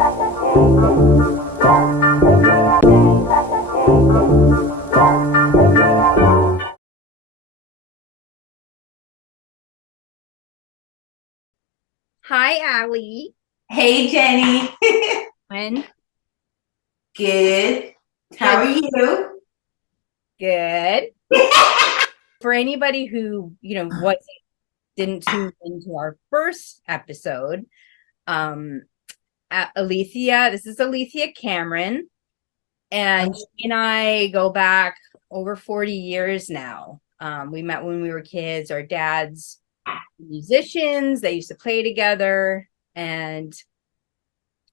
Hi, Allie. Hey, Jenny. When Good. How good, are you? good. For anybody who what didn't tune into our first episode, Alithea. This is Alithea Cameron, and she and I go back over 40 years now. We met when we were kids. Our dads were musicians. They used to play together, and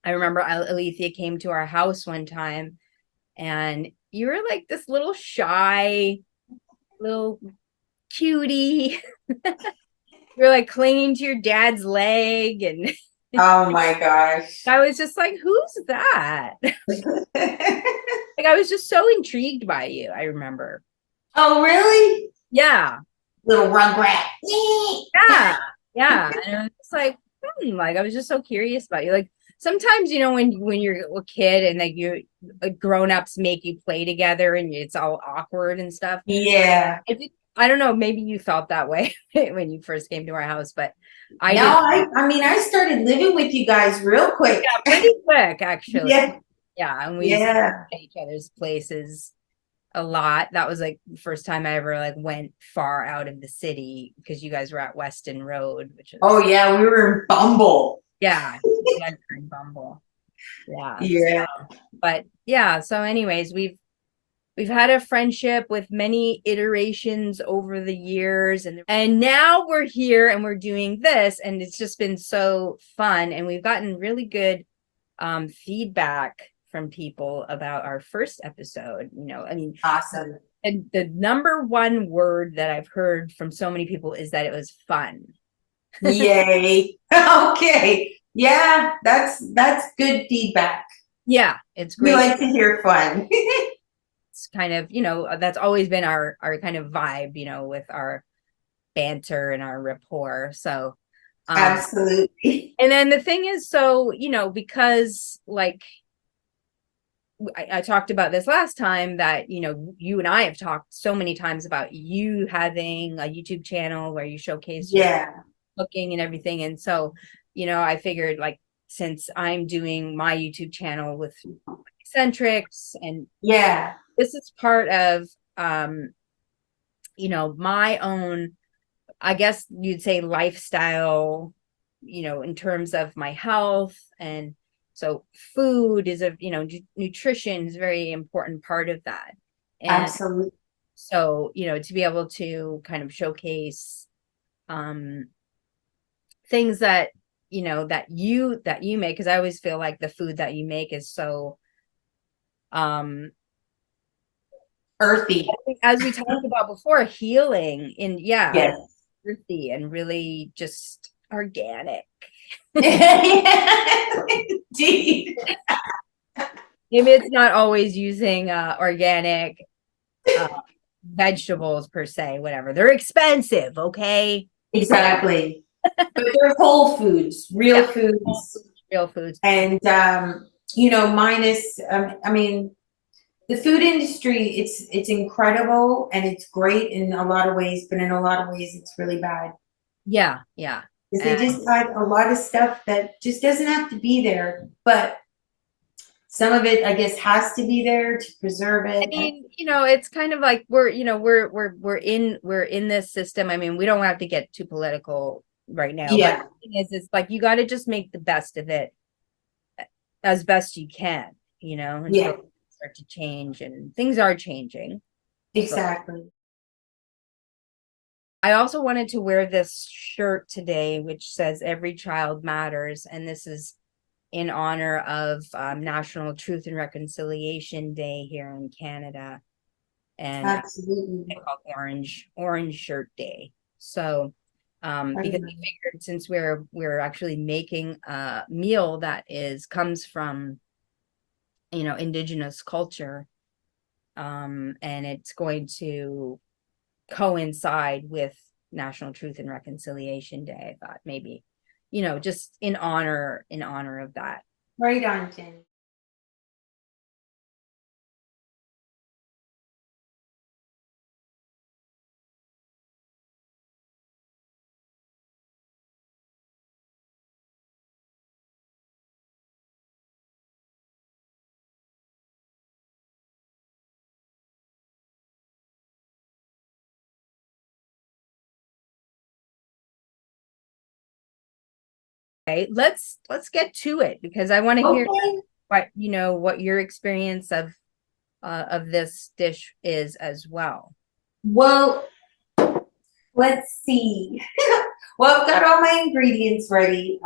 I remember Alithea came to our house one time, and you were like this little shy little cutie. You're like clinging to your dad's leg, and Oh my gosh. I was just like, who's that? Like, I was just so intrigued by you. I remember. Oh, really? Yeah. Little rugrat. Yeah. Yeah. And I was just like, like I was just so curious about you. Like sometimes, when you're a kid and like you grown-ups make you play together and it's all awkward and stuff. Yeah. I don't know, maybe you felt that way when you first came to our house, but I No, did. I started living with you guys real quick. Yeah, pretty quick, actually. Yeah. Yeah, and we used to stay Yeah. at each other's places a lot. That was like the first time I ever like went far out of the city because you guys were at Weston Road, which Oh, is yeah. We were in Bumble. yeah, yeah, in Bumble. Yeah. Yeah. But yeah, so anyways, we've had a friendship with many iterations over the years, and now we're here and we're doing this, and it's just been so fun, and we've gotten really good feedback from people about our first episode. I mean, Awesome. and the number one word that I've heard from so many people is that it was fun. Yay. Okay. Yeah, that's good feedback. Yeah, it's We great. like to hear fun. It's kind of, that's always been our kind of vibe, with our banter and our rapport. So Absolutely. and then the thing is, so because like I talked about this last time, that you and I have talked so many times about you having a YouTube channel where you showcase your Yeah. cooking and everything. And so I figured, like, since I'm doing my YouTube channel with eccentrics, and Yeah. this is part of my own, I guess you'd say, lifestyle, in terms of my health. And so food is nutrition is a very important part of that. And Absolutely. so, to be able to kind of showcase things that, that you make, because I always feel like the food that you make is so um Earthy. as we talked about before, healing, and yeah, Yes. earthy and really just organic. Indeed. Maybe it's not always using organic uh, vegetables per se, whatever. They're expensive, okay? Exactly. But they're whole foods, real Yeah, foods. real foods. And minus I mean, the food industry, it's incredible and it's great in a lot of ways, but in a lot of ways it's really bad. Yeah, yeah. Because they And just add a lot of stuff that just doesn't have to be there, but some of it, I guess, has to be there to preserve I it. mean, it's kind of like we're in this system. I mean, we don't have to get too political right now, but Yeah, the thing is, it's like you got to just make the best of it as best you can, until yeah, things start to change, and things are changing. So exactly. I also wanted to wear this shirt today, which says "Every Child Matters," and this is in honor of National Truth and Reconciliation Day here in Canada, and Absolutely. they call Orange Shirt Day. So, because we figured, since we're actually making a meal that comes from indigenous culture, and it's going to coincide with National Truth and Reconciliation Day, I thought maybe, just in honor of that. Right on, Jen. Okay, let's get to it because I want to hear Okay. what what your experience of this dish is as well. Well, let's see. Well, I've got all my ingredients ready.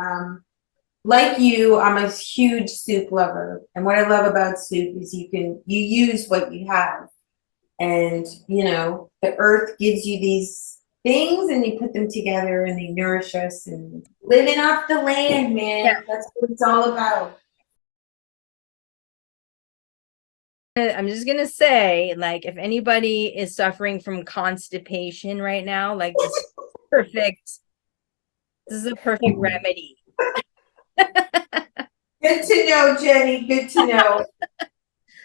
Like you, I'm a huge soup lover. And what I love about soup is you use what you have. And, the earth gives you these things and you put them together and they nourish us and living off the land, man. Yeah. That's what it's all about. I'm just gonna say, like, if anybody is suffering from constipation right now, like perfect. This is a perfect remedy. Good to know, Jenny. Good to know.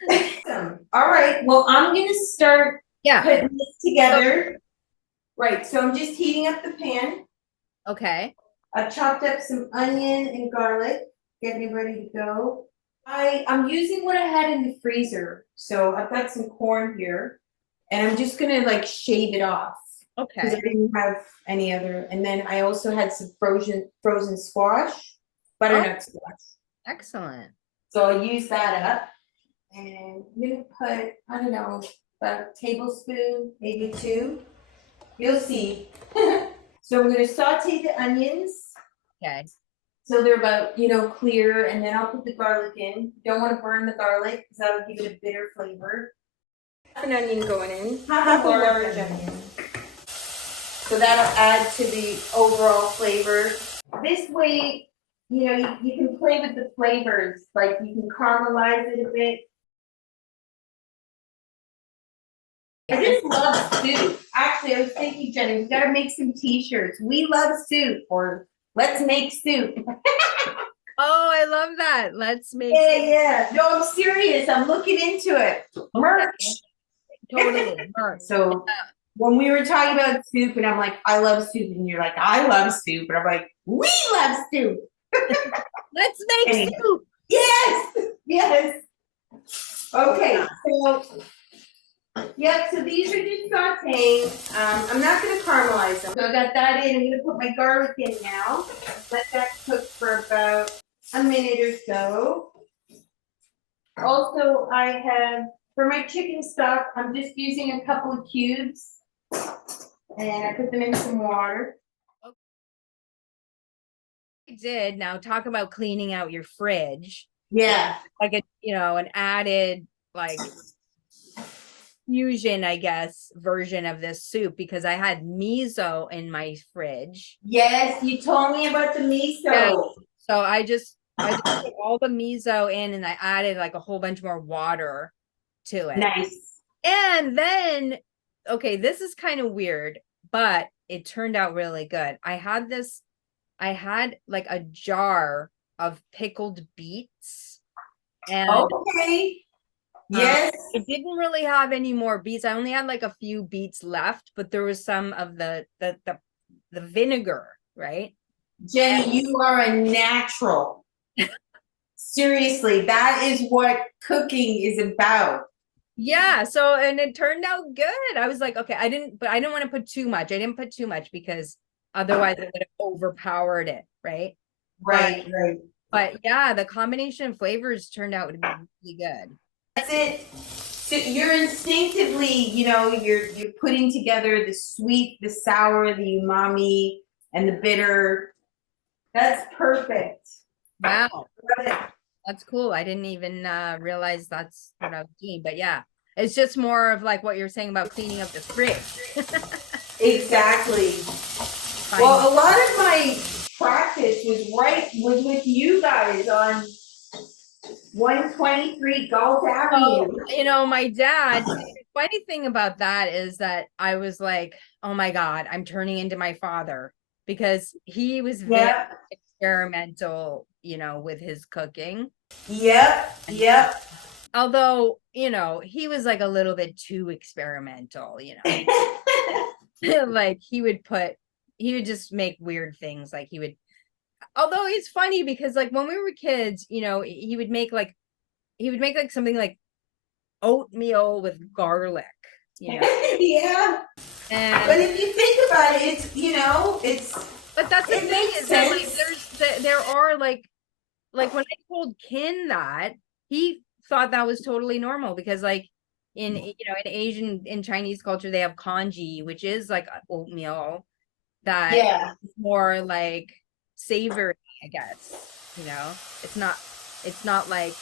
Awesome. All right. Well, I'm going to start Yeah. putting this together. Right. So I'm just heating up the pan. Okay. I chopped up some onion and garlic, getting it ready to go. I'm using what I had in the freezer. So I've got some corn here and I'm just gonna like shave it off. Because I Okay. didn't have any other. And then I also had some frozen squash, butternut squash. Excellent. So I'll use that up. And I'm gonna put, I don't know, about a tablespoon, maybe two. You'll see. So we're gonna saute the onions. Okay. So they're about, clear, and then I'll put the garlic in. Don't want to burn the garlic because that'll give it a bitter flavor. Half an onion going in, half a large onion. So that'll add to the overall flavor. This way, you can play with the flavors, like you can caramelize it a bit. I just love soup. Actually, I was thinking, Jenny, we gotta make some t-shirts. We love soup, or let's make soup. Oh, I love that. Let's make Yeah. No, I'm serious. I'm looking into it. Merch. totally merch. So when we were talking about soup, and I'm like, I love soup, and you're like, I love soup, and I'm like, we love soup. Let's make soup. Yes. Yes. Okay. So. Yep, so these are just sauteing. I'm not gonna caramelize them. So I got that in. I'm gonna put my garlic in now. Let that cook for about a minute or so. Also, I have, for my chicken stock, I'm just using a couple of cubes. And I put them in some water. I did. Now talk about cleaning out your fridge. Yeah. Like an added like fusion, I guess, version of this soup because I had miso in my fridge. Yes, you told me about the miso. Yeah. So I just put all the miso in and I added like a whole bunch more water to it. Nice. And then, okay, this is kind of weird, but it turned out really good. I had like a jar of pickled beets. And okay. Yes. it didn't really have any more beets. I only had like a few beets left, but there was some of the vinegar, right? Jenny, you are a natural. Seriously, that is what cooking is about. Yeah, so and it turned out good. I was like, okay, I didn't want to put too much. I didn't put too much because otherwise it would have overpowered it, right? Right, right. But yeah, the combination of flavors turned out to be really good. That's it. So you're instinctively, you're putting together the sweet, the sour, the umami, and the bitter. That's perfect. Wow. That's cool. I didn't even realize that's what I was doing. But yeah, it's just more of like what you're saying about cleaning up the fridge. Exactly. Well, a lot of my practice was with you guys on 123 Galt Avenue. My dad, the funny thing about that is that I was like, oh my God, I'm turning into my father because he was very experimental, with his cooking. Yep, yep. Although, he was like a little bit too experimental, like he would just make weird things. Like although it's funny because like when we were kids, he would make like something like oatmeal with garlic, Yeah. and But if you think about it, but that's the it thing makes is that like sense. there are like when I told Kin that, he thought that was totally normal because like in in Chinese culture they have congee, which is like oatmeal that Yeah. is more like savory, I guess. It's not like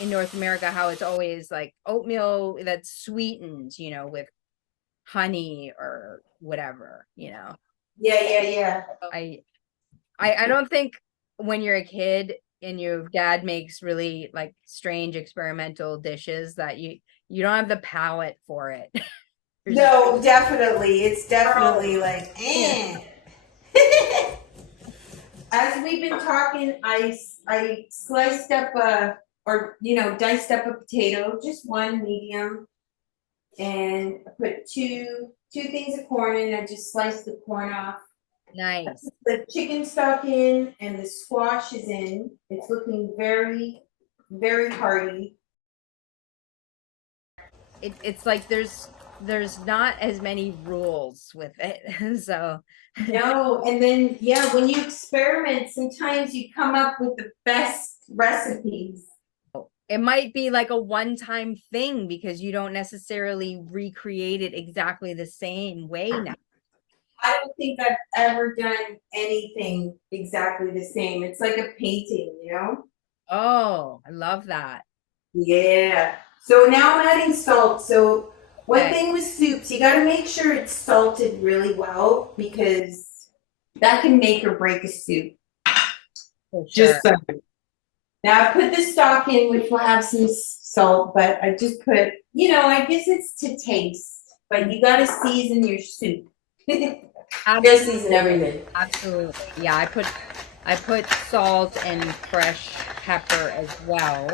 in North America how it's always like oatmeal that's sweetened, with honey or whatever. Yeah, yeah, yeah. I don't think when you're a kid and your dad makes really like strange experimental dishes that you don't have the palate for it. No, definitely. It's Oh, definitely like, yeah. eh. As we've been talking, I sliced up diced up a potato, just one medium, and I put two things of corn in. I just sliced the corn off. Nice. The chicken stock in and the squash is in. It's looking very, very hearty. It's like there's not as many rules with it. So No, and then yeah, when you experiment, sometimes you come up with the best recipes. it might be like a one-time thing because you don't necessarily recreate it exactly the same way now. I don't think I've ever done anything exactly the same. It's like a painting. Oh, I love that. Yeah. So now I'm adding salt. So one Okay. thing with soups, you got to make sure it's salted really well because that can make or break a soup. For Just sure. so. Now I put the stock in, which will have some salt, but I just put, I guess it's to taste. But you got to season your soup. Gotta season everything. Absolutely. Yeah, I put salt and fresh pepper as well.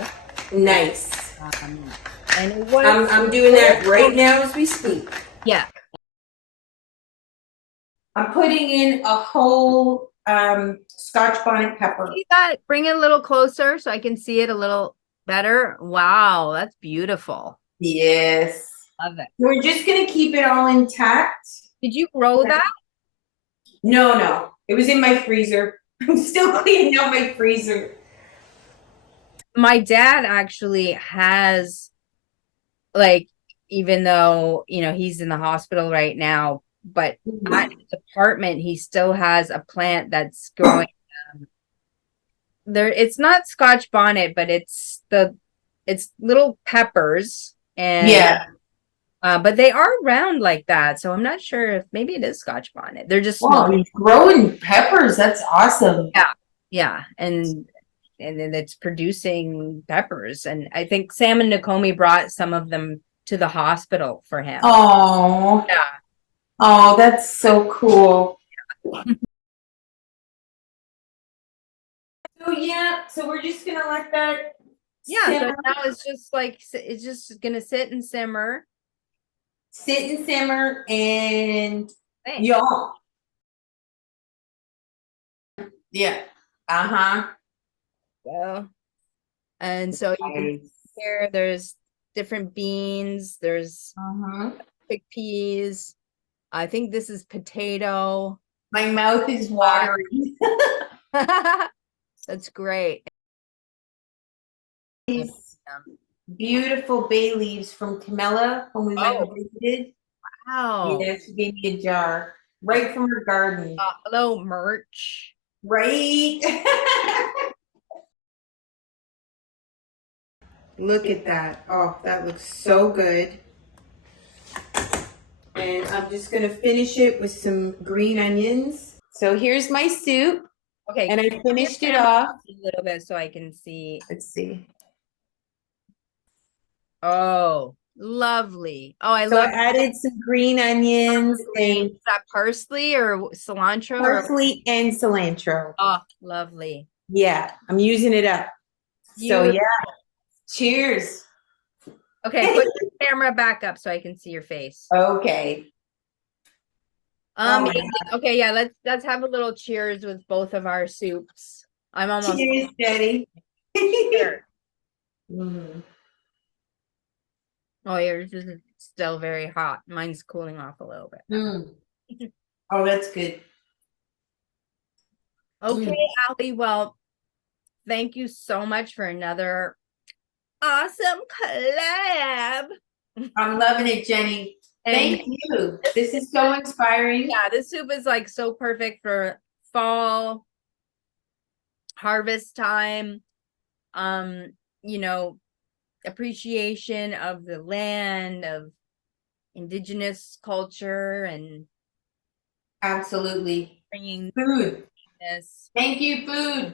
Nice. And it was I'm doing that right now as we speak. yeah. I'm putting in a whole Scotch bonnet pepper. See that? Bring it a little closer so I can see it a little better. Wow, that's beautiful. Yes. Love it. We're just gonna keep it all intact. Did you grow that? No, no. It was in my freezer. I'm still cleaning out my freezer. My dad actually has like even though, he's in the hospital right now, but at his apartment he still has a plant that's growing there. It's not Scotch bonnet, but it's little peppers and Yeah. but they are round like that, so I'm not sure if maybe it is Scotch bonnet. They're just small. Wow, he's growing peppers. That's awesome. Yeah, and then it's producing peppers, and I think Sam and Nakomi brought some of them to the hospital for him. Oh. Yeah. Oh, that's so cool. So yeah, so we're just gonna let that Yeah, so simmer, now it's just like it's just gonna sit and simmer. sit and simmer, and Thanks. y'all. Yeah. Uh-huh. So, and so you can see here there's different beans, there's Uh-huh. chickpeas. I think this is potato. My mouth is watering. That's great. These beautiful bay leaves from Camilla when we went and Oh, visited. wow. Yeah, she gave me a jar right from her garden. Hello, merch. Right? Look at that. Oh, that looks so good. And I'm just going to finish it with some green onions. So here's my soup. Okay, And I can you finished it camera off. a little bit so I can see. Let's see. Oh, Lovely. Oh, I So I love added some green onions green. and Is that parsley or cilantro? Or, parsley and cilantro. oh, lovely. Yeah, I'm using it up. So You yeah, cheers. okay? Put your camera back up so I can see your face. Okay. Oh my Amazing. Okay, yeah. Let's have a little cheers with both of our soups. I'm almost Cheers, Jenny. here. Mm. Oh, yours is still very hot. Mine's cooling off a little bit now. Mm. Oh, that's good. Okay, Mm. Allie. Well, thank you so much for another awesome collab. I'm loving it, Jenny. And Thank you. This is so inspiring. yeah, this soup is like so perfect for fall harvest time. Um, you know, appreciation of the land, of indigenous culture, and Absolutely. bringing Food. this. Thank you, food.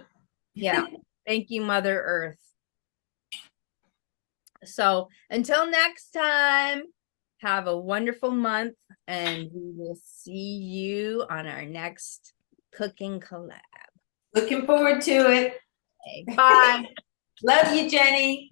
Yeah, thank you, Mother Earth. So until next time, have a wonderful month, and we will see you on our next cooking collab. Looking forward to it. Okay, bye. Love you, Jenny.